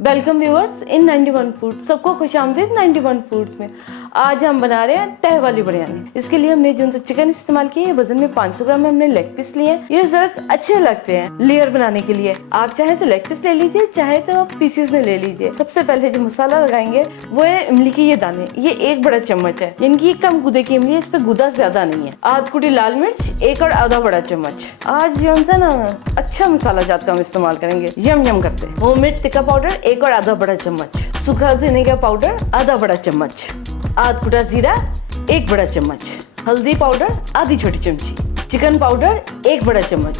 Welcome viewers in 91 food. सबको खुशामदीद 91 foods में। आज हम बना रहे हैं तह वाली बिरयानी। इसके लिए हमने जो चिकन इस्तेमाल किया है वजन में 500 ग्राम में हमने लेग पीस लिए हैं। ये जरा अच्छे लगते हैं लेयर बनाने के लिए। आप चाहे तो लेग पीस ले लीजिए, चाहे तो आप पीसेस में ले लीजिए। सबसे पहले जो मसाला लगाएंगे वो है इमली के ये दाने। ये 1 बड़ा चम्मच है, यानी कि कम गुदे की इमली है, इस पे गुदा ज्यादा नहीं है। आध कुटी लाल मिर्च, 1 और आधा बड़ा चम्मच। आज जो है ना अच्छा मसाला जात का हम इस्तेमाल करेंगे, यम यम करते। होममेड टिक्का पाउडर 1 और आधा बड़ा चम्मच। सूखा धनिया का पाउडर आधा बड़ा चम्मच। आध कुटा जीरा 1 बड़ा चम्मच। हल्दी पाउडर आधी छोटी चमची। चिकन पाउडर 1 बड़ा चम्मच।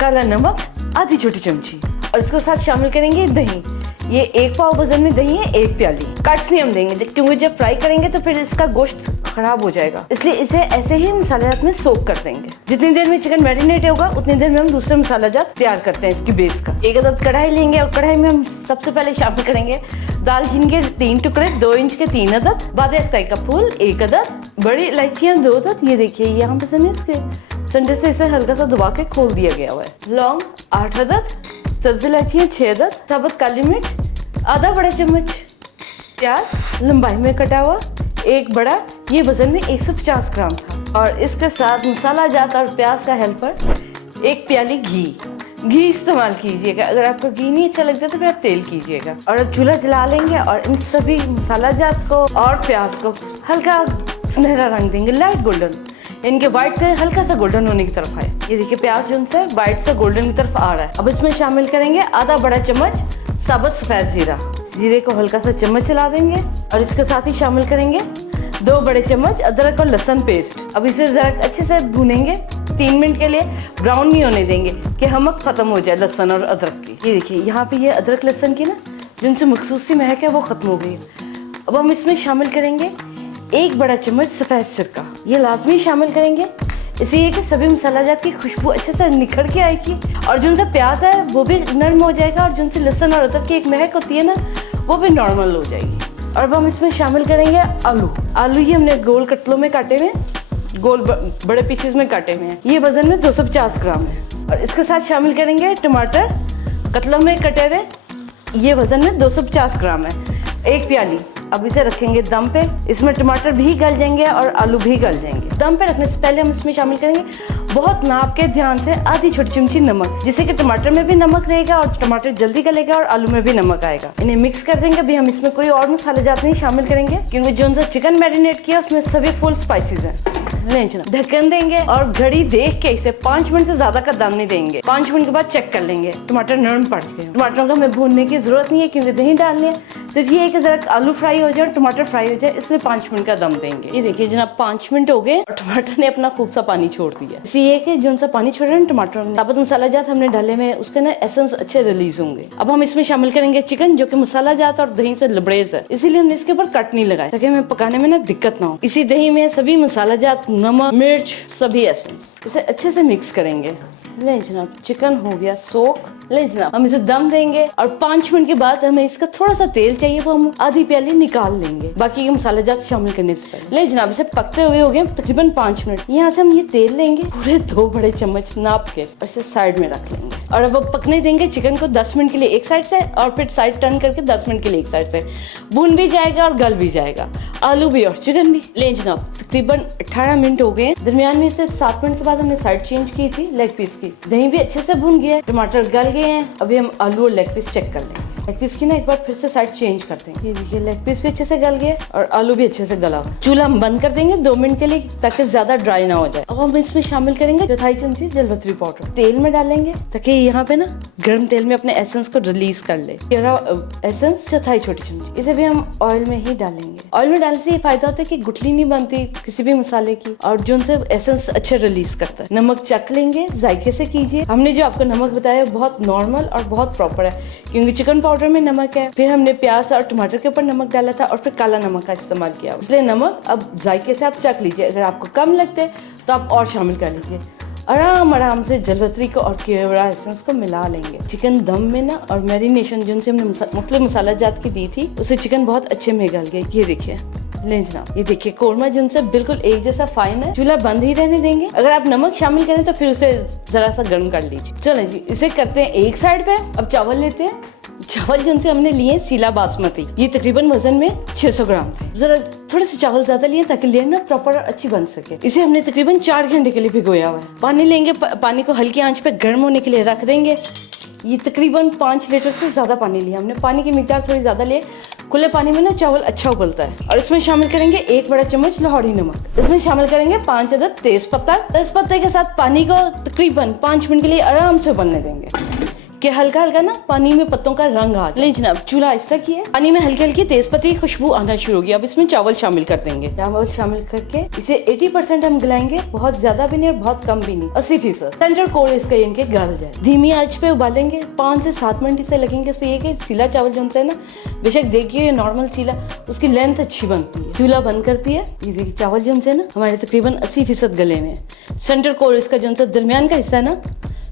काला नमक आधी छोटी चमची। और इसके साथ शामिल करेंगे दही। ये 1 पाव वजन में दही है, 1 प्याली। कट्स नहीं हम देंगे क्योंकि जब फ्राई करेंगे तो फिर इसका गोश्त खराब हो जाएगा, इसलिए इसे ऐसे ही मसालेजात में सोक कर देंगे। जितनी देर में चिकन मैरिनेट होगा उतनी देर में हम दूसरे मसालाजात तैयार करते हैं इसकी बेस का। 1 अदद कढ़ाई लेंगे और कढ़ाई में हम सबसे पहले शामिल करेंगे दालचीनी के 3 टुकड़े, 2 इंच के 3 अदद, बादे अख्तई का फूल 1 अदद, बड़ी इलायचियाँ 2 अदद। ये देखिए यहाँ पे इसके संडे से इसे हल्का सा दबा के खोल दिया गया हुआ है। लौंग 8 अदद, सब्जी इलायचियाँ 6 अदद, साबुत काली मिर्च आधा बड़ा चम्मच, प्याज लंबाई में कटा हुआ 1 बड़ा, ये वजन में 150 ग्राम था। और इसके साथ मसाला जात और प्याज का हेल्पर 1 प्याली घी इस्तेमाल कीजिएगा। अगर आपको घी नहीं अच्छा लगता तो फिर आप तेल कीजिएगा। और अब चूल्हा जला लेंगे और इन सभी मसाला जात को और प्याज को हल्का सुनहरा रंग देंगे, लाइट गोल्डन, इनके व्हाइट से हल्का सा गोल्डन होने की तरफ आए। ये देखिए प्याज जो उनसे व्हाइट से गोल्डन की तरफ आ रहा है। अब इसमें शामिल करेंगे आधा बड़ा चम्मच साबुत सफेद जीरा। जीरे को हल्का सा चम्मच चला देंगे और इसके साथ ही शामिल करेंगे 2 बड़े चम्मच अदरक और लहसुन पेस्ट। अब इसे जरा अच्छे से भूनेंगे 3 मिनट के लिए। ब्राउन नहीं होने देंगे कि हमक खत्म हो जाए लहसुन और अदरक की। ये देखिए यहाँ पे ये अदरक लहसुन की ना जिनसे मखसूस सी महक है वो खत्म हो गई। अब हम इसमें शामिल करेंगे 1 बड़ा चम्मच सफ़ेद सिरका। ये लाजमी शामिल करेंगे, इसे ये कि सभी मसालाजात की खुशबू अच्छे से निखर के आएगी और जो उनका प्याज है वो भी नरम हो जाएगा और जो उनसे लहसुन और अदरक की एक महक होती है ना वो भी नॉर्मल हो जाएगी। और अब हम इसमें शामिल करेंगे आलू ही हमने गोल कटलों में काटे हुए, गोल बड़े पीसेस में काटे हुए हैं। ये वजन में 250 ग्राम है। और इसके साथ शामिल करेंगे टमाटर कतलों में कटे हुए, ये वजन में 250 ग्राम है, 1 प्याली। अब इसे रखेंगे दम पे। इसमें टमाटर भी गल जाएंगे और आलू भी गल जाएंगे। दम पे रखने से पहले हम इसमें शामिल करेंगे बहुत नाप के ध्यान से आधी छोटी चमची नमक, जिससे कि टमाटर में भी नमक रहेगा और टमाटर जल्दी गलेगा और आलू में भी नमक आएगा। इन्हें मिक्स कर देंगे। अभी हम इसमें कोई और मसाले जात नहीं शामिल करेंगे क्योंकि जो उनसे चिकन मैरिनेट किया उसमें सभी फुल स्पाइसेस हैं। ढक्कन देंगे और घड़ी देख के इसे 5 मिनट से ज्यादा का दम नहीं देंगे। 5 मिनट के बाद चेक कर लेंगे टमाटर नरम पड़ गए। टमाटरों को हमें भूनने की जरूरत नहीं है क्योंकि दही डालनी है। सिर्फ ये है कि जरा आलू फ्राई हो जाए और टमाटर फ्राई हो जाए, इसलिए 5 मिनट का दम देंगे। ये देखिए जनाब 5 मिनट हो गए और टमाटर ने अपना खूब सा पानी छोड़ दिया। इसलिए कि जो सा पानी छोड़ रहे हैं टमाटर में साबुत मसाला जात हमने डाले में उसके ना एसेंस अच्छे रिलीज होंगे। अब हम इसमें शामिल करेंगे चिकन जो कि मसाला जात और दही से लबरेज है, इसीलिए हमने इसके ऊपर कट नहीं लगाया ताकि हमें पकाने में ना दिक्कत ना हो। इसी दही में सभी मसाला जात, नमक, मिर्च, सभी एसेंस, इसे अच्छे से मिक्स करेंगे। ले जनाब चिकन हो गया सोक। ले जनाब हम इसे दम देंगे और 5 मिनट के बाद हमें इसका थोड़ा सा तेल चाहिए, वो हम आधी प्याली निकाल लेंगे बाकी के मसाले जात शामिल करने से पहले। ले जनाब इसे पकते हुए हो गए तकरीबन 5 मिनट। यहाँ से हम ये तेल लेंगे पूरे 2 बड़े चम्मच नाप के, इसे साइड में रख लेंगे और अब पकने देंगे चिकन को 10 मिनट के लिए एक साइड से और फिर साइड टर्न करके 10 मिनट के लिए एक साइड से। भून भी जाएगा और गल भी जाएगा, आलू भी और चिकन भी। ले जनाब तकरीबन 18 मिनट हो गए। दरमियान में सिर्फ 7 मिनट के बाद हमने साइड चेंज की थी लेग पीस की। दही भी अच्छे से भून गया है, टमाटर गल गए हैं। अभी हम आलू और लेग पीस चेक कर लेंगे। लेग पीस की ना एक बार फिर से साइड चेंज करते हैं। ये देखिए लेग पीस भी अच्छे से गल गया और आलू भी अच्छे से गला हुआ। चूल्हा हम बंद कर देंगे 2 मिनट के लिए ताकि ज्यादा ड्राई ना हो जाए। अब हम इसमें शामिल करेंगे 1/4 चमची जलवतरी पाउडर। तेल में डालेंगे ताकि यहाँ पे ना गर्म तेल में अपने एसेंस को रिलीज कर ले। एसेंस 1/4 छोटी चमची, इसे भी हम ऑयल में ही डालेंगे। ऑयल में डालने से ये फायदा होता है कि गुठली नहीं बनती किसी भी मसाले की और जो उनसे एसेंस अच्छे रिलीज करता है। नमक चख लेंगे, जायके से कीजिए। हमने जो आपको नमक बताया बहुत नॉर्मल और बहुत प्रॉपर है क्योंकि चिकन पाउडर में नमक है, फिर हमने प्याज और टमाटर के ऊपर नमक डाला था और फिर काला नमक का इस्तेमाल किया, इसलिए नमक अब जायके से आप चख लीजिए। अगर आपको कम लगते तो आप और शामिल कर लीजिए। आराम से जलवतरी को और केवड़ा एसेंस को मिला लेंगे। चिकन दम में ना और मैरिनेशन जो हमने मुख्तलिफ मसाला जात की दी थी उससे चिकन बहुत अच्छे में गल गए। ये देखिए ले जनाब, ये देखिए कोरमा जो उनसे बिल्कुल एक जैसा फाइन है। चूल्हा बंद ही रहने देंगे। अगर आप नमक शामिल करें तो फिर उसे जरा सा गर्म कर लीजिए। चलें जी इसे करते हैं एक साइड पे। अब चावल लेते हैं चावल जिनसे हमने लिए सीला बासमती, ये तकरीबन वजन में 600 ग्राम थे। जरा थोड़े से चावल ज्यादा लिए ताकि लेयर ना प्रॉपर अच्छी बन सके। इसे हमने तकरीबन 4 घंटे के लिए भिगोया हुआ है। पानी लेंगे, पानी को हल्की आंच पे गर्म होने के लिए रख देंगे। ये तकरीबन 5 लीटर से ज्यादा पानी लिया हमने। पानी की मिकदार थोड़ी ज्यादा लिए। खुले पानी में ना चावल अच्छा उबलता है। और इसमें शामिल करेंगे 1 बड़ा चम्मच लाहौरी नमक। इसमें शामिल करेंगे 5 अदद तेज पत्ता। तेज पत्ते के साथ पानी को तकरीबन 5 मिनट के लिए आराम से उबलने देंगे कि हल्का हल्का ना पानी में पत्तों का रंग आ जाए। जनाब चूल्हा इस तरह की है, पानी में हल्की हल्की तेज पत्ती की खुशबू आना शुरू होगी। अब इसमें चावल शामिल कर देंगे। चावल शामिल करके इसे 80% हम गलाएंगे, बहुत ज्यादा भी नहीं और बहुत कम भी नहीं, 80%। सेंटर कोर इसका इनके गल जाए। धीमी आंच पे उबालेंगे, 5 से 7 मिनट इसे लगेंगे। उससे ये कि सीला चावल जो है ना, बेशक देखिए ये नॉर्मल सीला, उसकी लेंथ अच्छी बनती है। चूल्हा बंद करती है। ये देखिए चावल जो है ना हमारे तकरीबन 80% गले में। सेंटर कोर इसका जो दरमियान का हिस्सा है ना,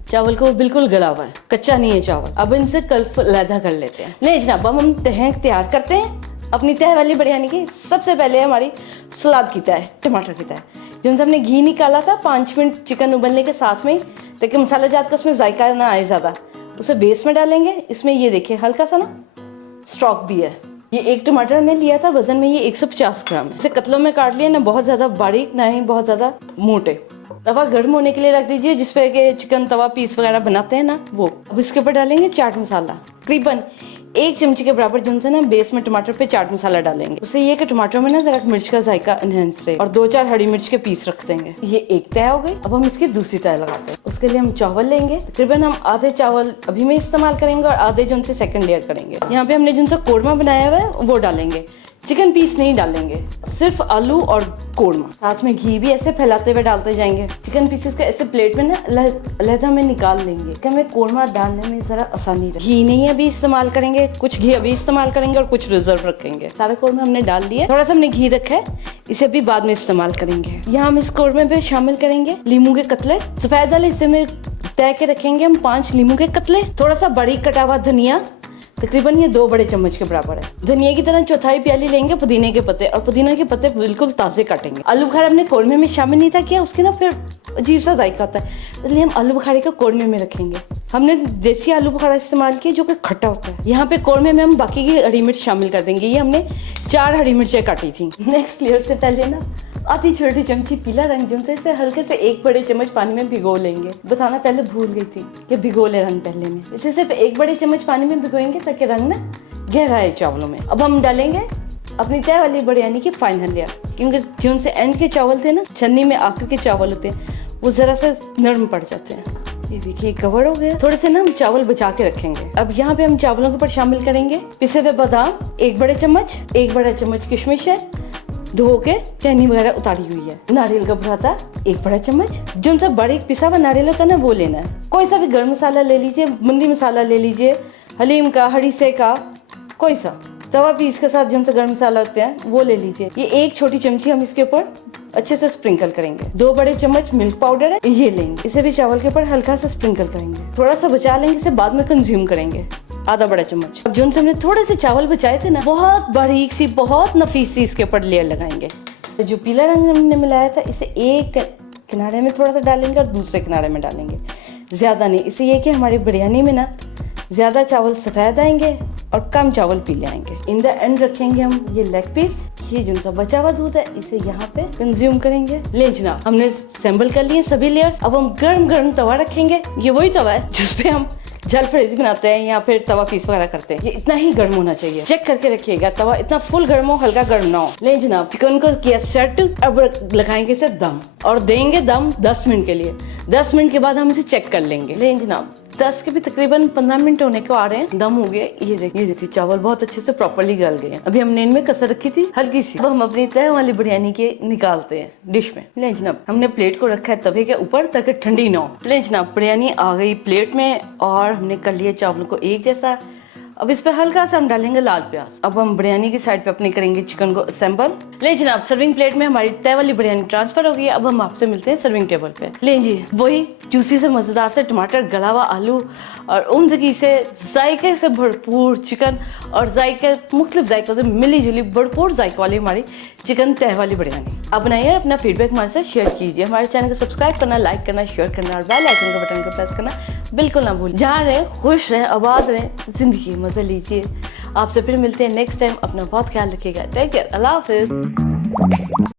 चावल को बिल्कुल गला हुआ है, कच्चा नहीं है चावल। अब इनसे कल्फ लैदा कर लेते हैं। नहीं जनाब, अब हम तह तैयार करते हैं अपनी तह वाली बिरयानी की। सबसे पहले हमारी सलाद की तह, टमाटर की तह, जो हमने घी निकाला था 5 मिनट चिकन उबलने के साथ में, ताकि मसाला जात का उसमें जायका ना आए ज़्यादा, उसे बेस में डालेंगे। इसमें ये देखिए हल्का सा ना स्टॉक भी है। ये 1 टमाटर हमने लिया था, वजन में ये 150 ग्राम है। इसे कतलों में काट लिया, ना बहुत ज़्यादा बारीक ना ही बहुत ज़्यादा मोटे। तवा गर्म होने के लिए रख दीजिए, जिसपे के चिकन तवा पीस वगैरह बनाते हैं ना वो। अब इसके ऊपर डालेंगे चाट मसाला, तकरीबन 1 चमची के बराबर जो है ना बेस में टमाटर पे चाट मसाला डालेंगे। उससे ये कि टमाटर में ना जरा मिर्च का जायका एनहेंस रहे। और 2-4 हरी मिर्च के पीस रख देंगे। ये एक तय हो गई। अब हम इसकी दूसरी तय लगाते हैं। उसके लिए हम चावल लेंगे, तकरीबन हम आधे चावल अभी में इस्तेमाल करेंगे और आधे जो उनसे सेकंड लेयर करेंगे। यहाँ पे हमने जिनसे कोरमा बनाया हुआ है वो डालेंगे, चिकन पीस नहीं डालेंगे, सिर्फ आलू और कोरमा। साथ में घी भी ऐसे फैलाते हुए डालते जाएंगे। चिकन पीसेस को ऐसे प्लेट में ना अलहदा में निकाल लेंगे कि हमें कोरमा डालने में जरा आसानी रहे। घी नहीं अभी इस्तेमाल करेंगे, कुछ घी अभी इस्तेमाल करेंगे और कुछ रिजर्व रखेंगे। सारे कोरमा हमने डाल दिए, थोड़ा सा हमने घी रखा है, इसे भी बाद में इस्तेमाल करेंगे। यहाँ हम इस कोरमे पे शामिल करेंगे लीमू के कतले। सफेद वाले हिस्से में तय के रखेंगे हम 5 लीमू के कतले। थोड़ा सा बारीक कटा हुआ धनिया, तकरीबन ये 2 बड़े चम्मच के बराबर है। धनिया की तरह 1/4 प्याली लेंगे पुदीने के पत्ते, और पुदीना के पत्ते बिल्कुल ताजे काटेंगे। आलू बुखारा हमने कोरमे में शामिल नहीं था किया, उसके ना फिर अजीब सा जायका आता है, इसलिए हम आलू बुखारे को कोरमे में रखेंगे। हमने देसी आलू बुखारा इस्तेमाल किया जो कि खट्टा होता है। यहाँ पे कोरमे में हम बाकी की हरी मिर्च शामिल कर देंगे। ये हमने 4 हरी मिर्चें काटी थी। नेक्स्ट लेयर से पहले ना आधी छोटी चमची पीला रंग जो इसे हल्के से 1 बड़े चम्मच पानी में भिगो लेंगे। बताना पहले भूल गई थी कि भिगो ले रंग पहले में। इसे सिर्फ 1 बड़े चम्मच पानी में भिगोएंगे ताकि रंग ना गहरा है चावलों में। अब हम डालेंगे अपनी तय वाली बिरयानी की फाइनल लेयर, क्योंकि जो उनसे एंड के चावल थे ना, छन्नी में आखिर के चावल होते हैं, वो जरा सा नरम पड़ जाते हैं। ये देखिए कवर हो गया। थोड़े से ना हम चावल बचा के रखेंगे। अब यहाँ पे हम चावलों के ऊपर शामिल करेंगे पिसे हुए बादाम 1 बड़े चम्मच, 1 बड़ा चम्मच किशमिश है धो के टहनी वगैरह उतारी हुई है, नारियल का बुरादा 1 बड़ा चम्मच, जो उनसे बारीक पिसा हुआ नारियल होता है ना वो लेना है। कोई सा भी गर्म मसाला ले लीजिए, बूंदी मसाला ले लीजिए, हलीम का, हरीसे का, कोई सा तवा पीस के साथ जो उनसे गर्म मसाला होते हैं वो ले लीजिए। ये 1 छोटी चमची हम इसके ऊपर अच्छे से स्प्रिंकल करेंगे। 2 बड़े चम्मच मिल्क पाउडर है, ये लेंगे, इसे भी चावल के ऊपर हल्का सा स्प्रिंकल करेंगे। थोड़ा सा बचा लेंगे, इसे बाद में कंज्यूम करेंगे। आधा बड़ा चम्मच। अब जो हमने थोड़े से चावल बचाए थे ना, बहुत बारीक सी, बहुत नफीस सी इसके ऊपर लेयर लगाएंगे। तो जो पीला रंग हमने मिलाया था, इसे एक किनारे में थोड़ा सा डालेंगे और दूसरे किनारे में डालेंगे, ज्यादा नहीं। इसे ये कि हमारी बिरयानी में ना ज्यादा चावल सफेद आएंगे और कम चावल पीले आएंगे। इन द एंड रखेंगे हम ये लेग पीस। ये जो सा बचा हुआ दूध है इसे यहाँ पे कंज्यूम करेंगे। ले जनाब, हमने असेंबल कर लिए सभी लेयर्स। अब हम गर्म गर्म तवा रखेंगे। ये वही तवा है जिसपे हम जल फ्राइज बनाते हैं या फिर तवा पीस वगैरह करते हैं। ये इतना ही गर्म होना चाहिए, चेक करके रखिएगा तवा इतना फुल गर्म हो, हल्का गर्म ना हो। ले जनाब, चिकन को किया सेट। अब लगाएंगे इसे दम और देंगे दम 10 मिनट के लिए। 10 मिनट के बाद हम इसे चेक कर लेंगे। ले जनाब, 10 के भी तकरीबन 15 मिनट होने को आ रहे हैं, दम हो गया। ये देखिए चावल बहुत अच्छे से प्रॉपर्ली गल गए हैं। अभी हमने इनमें कसर रखी थी हल्की सी, अब हम अपनी तय वाली बिरयानी के निकालते हैं डिश में। ले जनाब, हमने प्लेट को रखा है तवे के ऊपर ताकि ठंडी ना हो। ले जनाब, बिरयानी आ गई प्लेट में और हमने कर लिया चावलों को एक जैसा। अब इस पे हल्का सा हम डालेंगे लाल प्याज। अब हम बिरयानी की साइड पे अपनी करेंगे चिकन को असेंबल। ले जनाब, सर्विंग प्लेट में हमारी तय वाली बिरयानी ट्रांसफर हो गई है। अब हम आपसे मिलते हैं सर्विंग टेबल पे। ले जी, वही जूसी से मजेदार से टमाटर, गला हुआ आलू और उम्दगी से जायके से भरपूर चिकन और जायके मुख्तलिफ जायकों से मिली जुली भरपूर जायके वाली हमारी चिकन तय वाली बिरयानी। आप बनाइए, अपना फीडबैक हमारे साथ शेयर कीजिए। हमारे चैनल को सब्सक्राइब करना, लाइक करना, शेयर करना और बेल आइकन का बटन को प्रेस करना बिल्कुल ना भूलें। जहाँ रहें खुश रहें, आबाद रहें, जिंदगी मजा लीजिए। आपसे फिर मिलते हैं नेक्स्ट टाइम। अपना बहुत ख्याल रखिएगा। Take care. अल्लाह हाफिज।